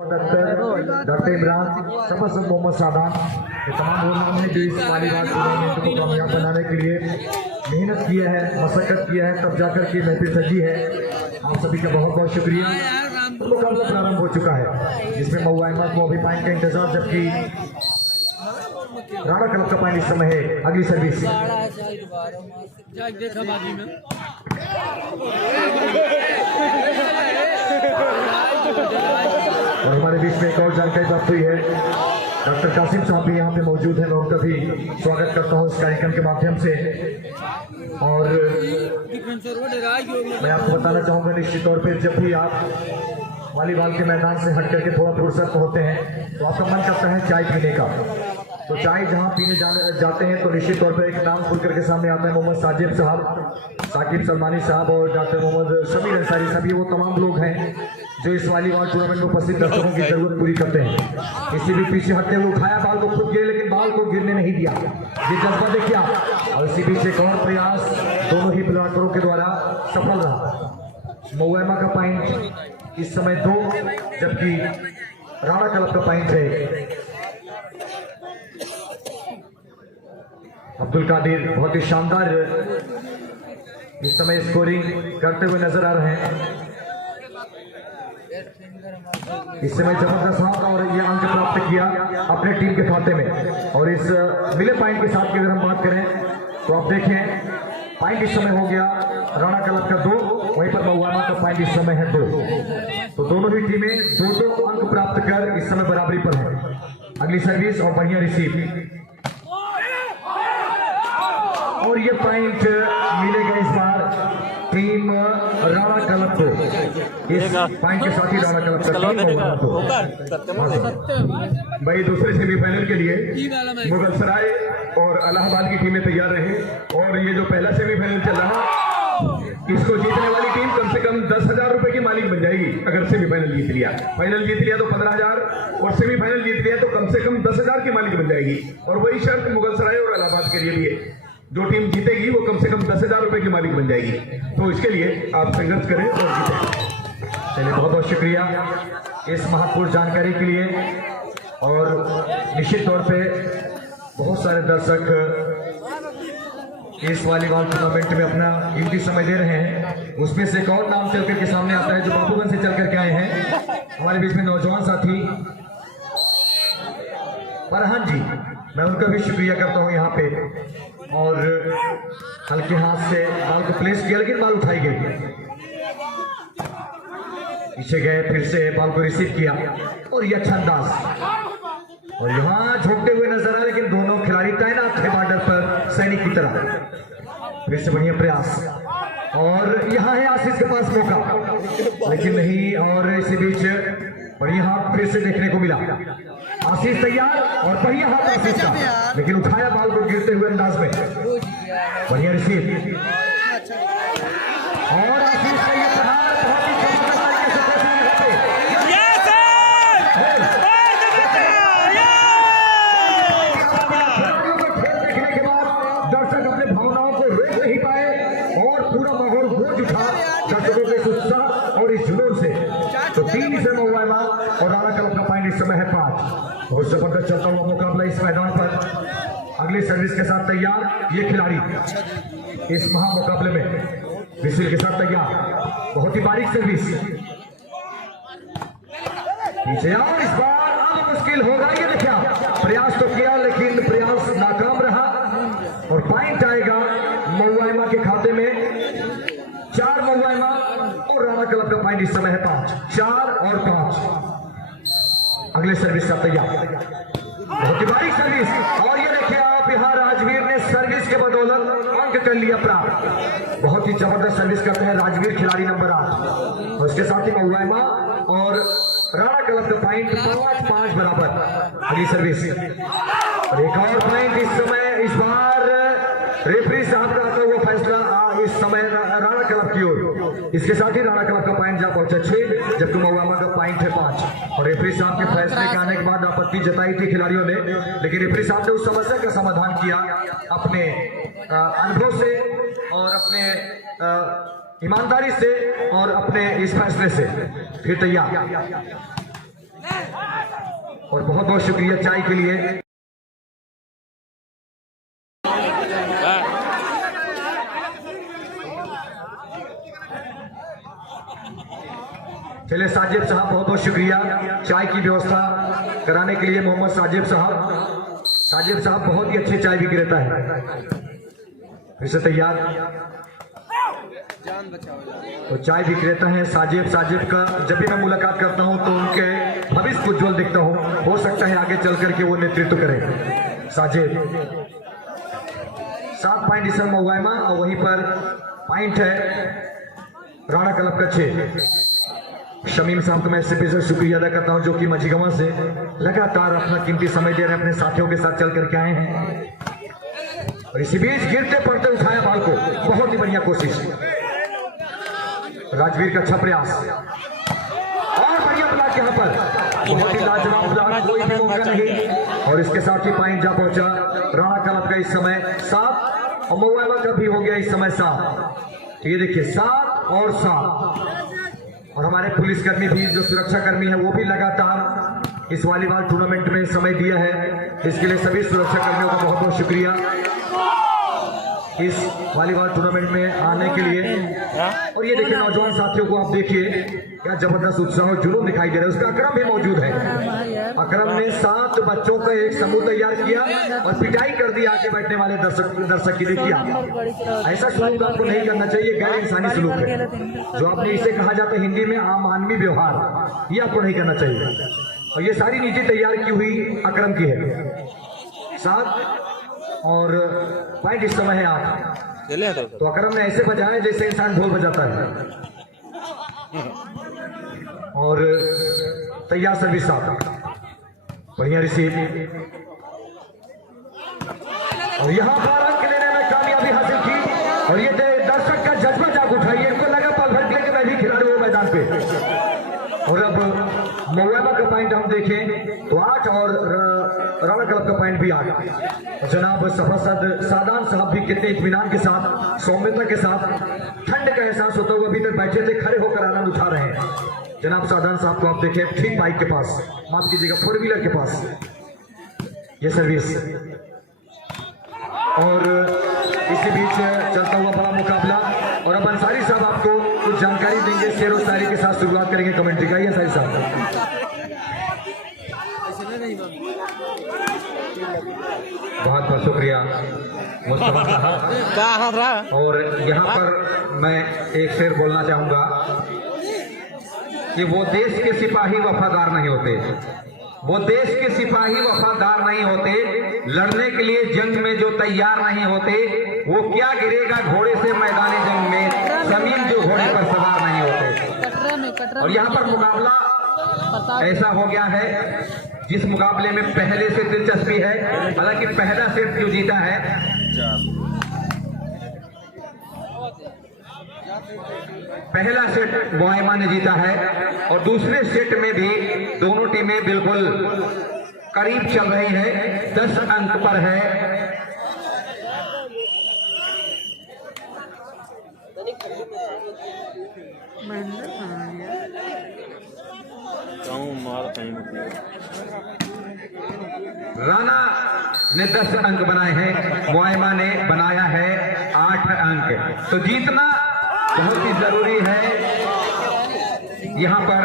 Doctor Imran समस्त मोहम्मद सादान ये तमाम लोगों ने जो इस वॉलीबॉल टूर्नामेंट को कामयाब बनाने के लिए मेहनत किया है, मशक्कत किया है, तब जाकर के महफिल सजी है। आप सभी का बहुत बहुत शुक्रिया। मुकाबला प्रारंभ हो चुका है जिसमें महुआ अहमद को अभी पॉइंट का इंतजार, जबकि राणा क्लब का पॉइंट इस समय है अगली सर्विस। और हमारे बीच में एक और जानकारी प्राप्त हुई है, डॉक्टर कासिम साहब भी यहाँ पे मौजूद हैं। मैं उनका भी स्वागत करता हूँ इस कार्यक्रम के माध्यम से। और मैं आपको बताना चाहूँगा, निश्चित तौर पे जब भी आप वॉलीबॉल के मैदान से हट करके थोड़ा फुर्सत होते हैं तो आपका मन करता है चाय पीने का। तो चाय जहाँ पीने जाते हैं तो निश्चित तौर पर एक नाम खुल करके सामने आता है, मोहम्मद साजिब साहब, साकिब सलमानी साहब और डॉक्टर मोहम्मद समीर अंसारी। सभी वो तमाम लोग हैं जो इस वॉलीबॉल टूर्नामेंट में उपस्थित दर्शकों की जरूरत पूरी करते हैं। किसी भी पीछे हटते हुए उठाया, बाल को खुद गिरे लेकिन बाल को गिरने नहीं दिया, ये जज्बा देखिए। और इसी बीच एक और प्रयास दोनों ही ब्लॉकरों के द्वारा सफल रहा। महुआ का पॉइंट इस समय 2, जबकि राणा क्लब का पॉइंट है। अब्दुल कादिर बहुत ही शानदार इस समय स्कोरिंग करते हुए नजर आ रहे हैं। इस समय जबरदस्त हाथ और यह अंक प्राप्त किया अपने टीम के खाते में। और इस मिले पॉइंट के साथ की अगर हम बात करें तो आप देखें पॉइंट इस समय हो गया राणा क्लब का 2, वहीं पर महुआ का पॉइंट इस समय है 2। तो दोनों ही टीमें 2-2 अंक प्राप्त कर इस समय बराबरी पर है। अगली सर्विस और बढ़िया रिसीव और ये पॉइंट मिलेगा इस बार टीम राणा क्लब को। इस पॉइंट के साथ ही राणा क्लब का भाई दूसरे सेमीफाइनल के लिए मुगल सराय और इलाहाबाद की टीमें तैयार रहे। और ये जो पहला सेमीफाइनल चल रहा, इसको जीतने वाली टीम कम से कम 10,000 रुपए की मालिक बन जाएगी। अगर सेमीफाइनल जीत लिया, फाइनल जीत लिया तो 15,000 और सेमीफाइनल जीत लिया तो कम से कम 10,000 की मालिक बन जाएगी। और वही शर्त मुगल सराय और इलाहाबाद के लिए भी है, जो टीम जीतेगी वो कम से कम 10,000 रुपए की मालिक बन जाएगी। तो इसके लिए आप संघर्ष करें और जीतें। चलिए, बहुत बहुत शुक्रिया इस महत्वपूर्ण जानकारी के लिए। और निश्चित तौर पे बहुत सारे दर्शक इस वॉलीबॉल टूर्नामेंट में अपना कीमती समय दे रहे हैं। उसमें से एक और नाम चल करके सामने आता है जो बाबूगंज से चल करके आए हैं, हमारे बीच में नौजवान साथी फरहान जी। मैं उनका भी शुक्रिया करता हूं यहाँ पे। और हल्के हाथ से बाल को प्लेस किया लेकिन बाल उठाई गई, पीछे गए, फिर से बाल को रिसीव किया और ये अच्छा अंदाज। और यहाँ झोंकते हुए नजर आए लेकिन दोनों खिलाड़ी तैनात थे बॉर्डर पर सैनिक की तरह। फिर से बढ़िया प्रयास और यहाँ है आशीष के पास मौका लेकिन नहीं। और इसी बीच बढ़िया हाथ फिर से देखने को मिला। आशीष तैयार और बढ़िया हाथ आशीष का, लेकिन उठाया बाल को गिरते हुए अंदाज में। बढ़िया रिसीव और आशीष का ये प्रहार बहुत ही चमकदार तरीके से देखने के बाद दर्शक अपने भावनाओं को रोक नहीं पाए और पूरा माहौल गूंज उठा दर्शकों के उत्साह और इस जुनून से। तो 3 से महुआ और राणा क्लब का पॉइंट इस समय है 5। बहुत जबरदस्त चलता हुआ मुकाबला इस मैदान पर। अगली सर्विस के साथ तैयार ये खिलाड़ी इस महा मुकाबले में विसिल के साथ तैयार। बहुत ही बारीक सर्विस पीछे और इस बार अब मुश्किल होगा। ये देखिए, प्रयास तो किया लेकिन प्रयास नाकाम रहा और पॉइंट आएगा महुआ के खाते में। 4 महुआ और राणा क्लब का पॉइंट इस समय है 5। 4 और 5। अगले सर्विस का तैयार, बहुत ही बारीक सर्विस। और ये देखिए आप, यहाँ राजवीर ने सर्विस के बदौलत अंक कर लिया प्राप्त। बहुत ही जबरदस्त सर्विस करते हैं राजवीर, खिलाड़ी नंबर 8। और इसके साथ ही महुआ और राणा क्लब का पॉइंट 5-5 बराबर। अगली सर्विस और एक और पॉइंट इस समय। इस बार रेफरी साहब का आता हुआ फैसला इस समय राणा क्लब की ओर। इसके साथ ही राणा क्लब का पॉइंट जा पहुंचा 6, जबकि महुआ का पॉइंट है 5। और रेफरी साहब के फैसले के आने के बाद आपत्ति जताई थी खिलाड़ियों ने, लेकिन रेफरी साहब ने उस समस्या का समाधान किया अपने अनुभव से और अपने ईमानदारी से और अपने इस फैसले से। फिर तैयार और बहुत बहुत शुक्रिया चाय के लिए। चलिए साजिब साहब बहुत बहुत शुक्रिया चाय की व्यवस्था कराने के लिए। मोहम्मद साजिब साहब बहुत ही अच्छी चाय भी गिरता है। इसे तैयार तो चाय विक्रेता है साजिब का जब भी मैं मुलाकात करता हूं तो उनके भविष्य को उज्जवल दिखता हूं। हो सकता है आगे चल करके वो नेतृत्व करें। साजिब 7 पॉइंट इस मोगाइमा और वहीं पर पॉइंट है राणा क्लब का 6। शमीम साहब को मैं इससे बेहद शुक्रिया अदा करता हूं जो कि मझीगवा से लगातार अपना कीमती समय दे रहे हैं, अपने साथियों के साथ चल करके आए हैं और इसी बीच गिरते पड़ते उठाया बाल को। बहुत ही बढ़िया कोशिश राजवीर का अच्छा प्रयास और बढ़िया ब्लॉक यहाँ पर, बहुत ही लाजवाब ब्लॉक, कोई भी मौका नहीं और इसके साथ ही पॉइंट जा पहुंचा राणा क्लब का इस समय 7 और मोबाइल का भी हो गया इस समय 7। ये देखिए 7 और 7 और हमारे पुलिसकर्मी भी जो सुरक्षा कर्मी है वो भी लगातार इस वॉलीबॉल टूर्नामेंट में समय दिया है। इसके लिए सभी सुरक्षा कर्मियों का बहुत बहुत शुक्रिया इस वॉलीबॉल टूर्नामेंट में आने के लिए। और ये देखिए नौजवान साथियों को आप देखिए क्या जबरदस्त उत्साह और जुनून दिखाई दे रहा है। उसका अकरम भी मौजूद है। अकरम ने 7 बच्चों का एक समूह तैयार किया और पिटाई कर दी आके बैठने वाले दर्शक की। देखिए ऐसा सलूक आपको नहीं करना चाहिए, गैर इंसानी सलूक है जो आपने इसे कहा जाता है हिंदी में आम आदमी व्यवहार, ये आपको नहीं करना चाहिए। और ये सारी नीति तैयार की हुई अकरम की है। 7 और पॉइंट इस समय है 8। तो अकरम ने ऐसे बजाया जैसे इंसान ढोल बजाता है और तैयार सर्विस 7 बढ़िया रिसीव और यहाँ पर अंक लेने में कामयाबी हासिल की। और ये दर्शक का जज्बा जाग उठा, इनको लगा पल भर के लिए कि मैं भी खिलाड़ी हूँ मैदान पे। और अब मौलाना का पॉइंट हम देखें तो 8 और राणा क्लब का पॉइंट भी 8। जनाब सभासद सादान साहब भी कितने इत्मीनान के साथ सौम्यता के साथ ठंड का एहसास होता हुआ अभी तक बैठे थे, खड़े होकर आनंद उठा रहे हैं। जनाब सादान साहब को आप देखें ठीक बाइक के पास, माफ कीजिएगा 4 व्हीलर के पास ये सर्विस। और इसी बीच चलता हुआ बड़ा मुकाबला और अब अंसारी साहब आपको कुछ जानकारी देंगे, शेर और शायरी के साथ शुरुआत करेंगे कमेंट्री का। अंसारी साहब बहुत बहुत शुक्रिया मुस्तफा साहब। और यहाँ पर मैं एक शेर बोलना चाहूंगा कि वो देश के सिपाही वफादार नहीं होते, वो देश के सिपाही वफादार नहीं होते, लड़ने के लिए जंग में जो तैयार नहीं होते, वो क्या गिरेगा घोड़े से मैदानी जंग में, जमीन जो घोड़े पर सवार नहीं होते। और यहाँ पर मुकाबला ऐसा हो गया है जिस मुकाबले में पहले से दिलचस्पी है। हालांकि पहला सेट जो जीता है पहला सेट मोइमा ने जीता है और दूसरे सेट में भी दोनों टीमें बिल्कुल करीब चल रही है, 10 अंक पर है। राणा ने 10 अंक बनाए हैं, मोइमा ने बनाया है 8 अंक। तो जीतना बहुत ही जरूरी है यहाँ पर,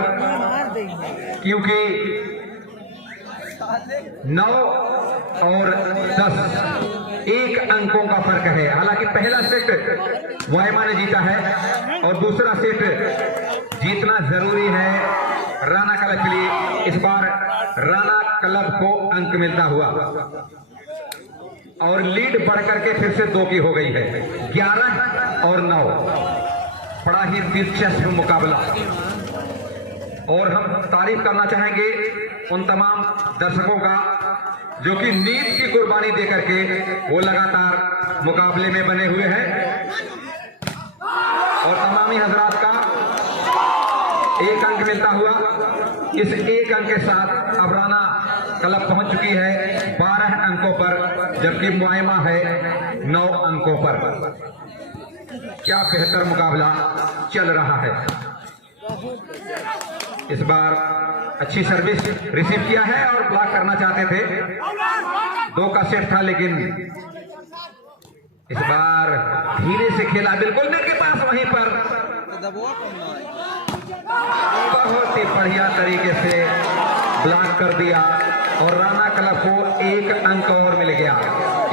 क्योंकि 9 और 10 1 अंकों का फर्क है। हालांकि पहला सेट मोइमा ने जीता है और दूसरा सेट जीतना जरूरी है राणा क्लब के लिए। इस बार राणा क्लब को अंक मिलता हुआ और लीड बढ़कर के फिर से 2 की हो गई है, 11 और 9। बड़ा ही दिलचस्प मुकाबला और हम तारीफ करना चाहेंगे उन तमाम दर्शकों का जो कि नींद की कुर्बानी देकर के वो लगातार मुकाबले में बने हुए हैं। और तमामी हजरात का 1 अंक मिलता हुआ, इस 1 अंक के साथ अब राणा क्लब पहुंच चुकी है 12 अंकों पर, जबकि मोइमा है 9 अंकों पर। क्या बेहतर मुकाबला चल रहा है। इस बार अच्छी सर्विस रिसीव किया है और ब्लॉक करना चाहते थे। 2 का सेट था, लेकिन इस बार धीरे से खेला, बिल्कुल नेट के पास, वहीं पर बहुत ही बढ़िया तरीके से ब्लॉक कर दिया और राणा क्लब को 1 अंक और मिल गया।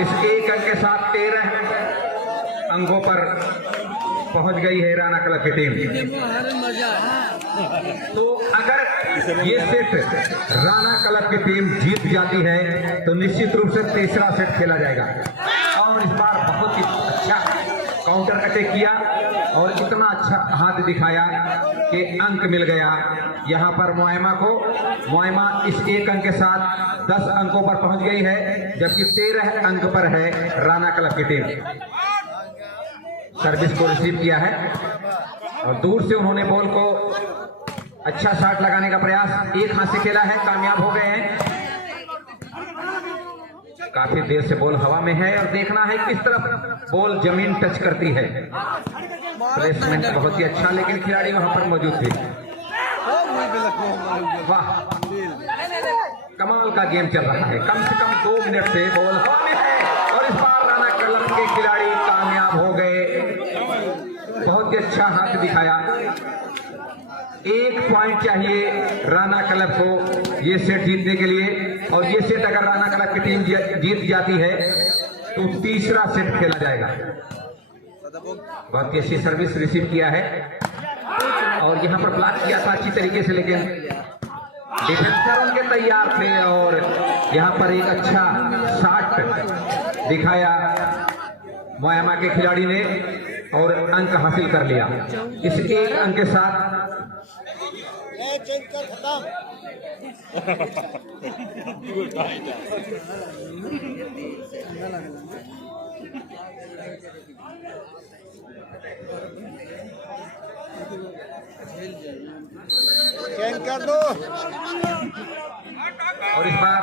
इस 1 अंक के साथ 13 अंकों पर पहुंच गई है राणा क्लब की टीम। तो अगर ये सेट राणा क्लब की टीम जीत जाती है तो निश्चित रूप से तीसरा सेट खेला जाएगा। और इस बार बहुत ही अच्छा काउंटर अटैक किया और इतना अच्छा हाथ दिखाया कि अंक मिल गया यहाँ पर मुआयमा को। मुआयमा इस 1 अंक के साथ 10 अंकों पर पहुंच गई है, जबकि 13 अंक पर है राणा क्लब की टीम। सर्विस को रिसीव किया है और दूर से उन्होंने बॉल को अच्छा शॉट लगाने का प्रयास 1 हाथ से खेला है, कामयाब हो गए हैं। काफी देर से बॉल हवा में है और देखना है किस तरफ बॉल जमीन टच करती है। प्लेसमेंट बहुत ही अच्छा, लेकिन खिलाड़ी वहां पर मौजूद थे। वाह, कमाल का गेम चल रहा है। कम से कम 2 मिनट से बॉल हवा में है और इस बार राणा क्लब के खिलाड़ी कामयाब हो गए। बहुत ही अच्छा हाथ दिखाया। 1 पॉइंट चाहिए राणा क्लब को ये सेट जीतने के लिए, और ये सेट अगर राणा क्लब की टीम जीत जाती है तो तीसरा सेट खेला जाएगा। बहुत ही अच्छी सर्विस रिसीव किया है और यहाँ पर ब्लॉक किया था अच्छी तरीके से, लेकिन डिफेंसर उनके तैयार थे और यहाँ पर एक अच्छा शॉट दिखाया मुआयमा के खिलाड़ी ने और अंक हासिल कर लिया। इस 1 अंक के साथ चेंज कर दो और इस बार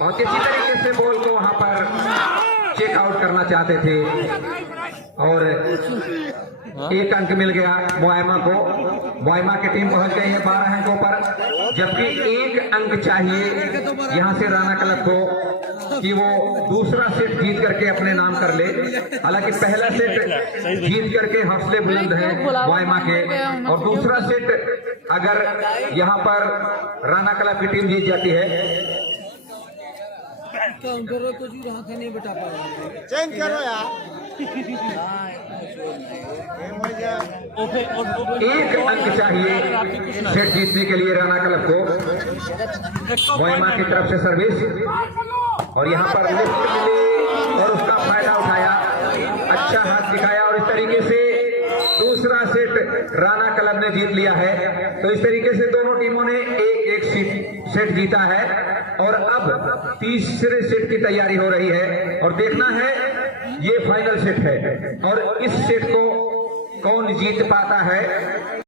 बहुत ही अच्छी तरीके से बॉल को वहां पर चेक आउट करना चाहते थे और 1 अंक मिल गया मुआयमा को। मुआयमा की टीम पहुंच गई है 12 अंकों पर, जबकि 1 अंक चाहिए यहां से राणा क्लब को कि वो दूसरा सेट जीत करके अपने नाम कर ले। हालांकि पहला सेट जीत करके हौसले बुलंद है मुआयमा के, और दूसरा सेट अगर यहां पर राणा क्लब की टीम जीत जाती है नहीं बता पाएगा। चेंज करो यार। 1 अंक चाहिए सेट जीतने के लिए राणा क्लब को। मुआयमा की तरफ से सर्विस और यहाँ पर लिफ्ट मिली और उसका फायदा उठाया, अच्छा हाथ दिखाया और इस तरीके से दूसरा सेट राणा क्लब ने जीत लिया है। तो इस तरीके से दोनों टीमों ने 1-1 सेट जीता है और अब तीसरे सेट की तैयारी हो रही है और देखना है ये फाइनल सेट है और इस सेट को कौन जीत पाता है।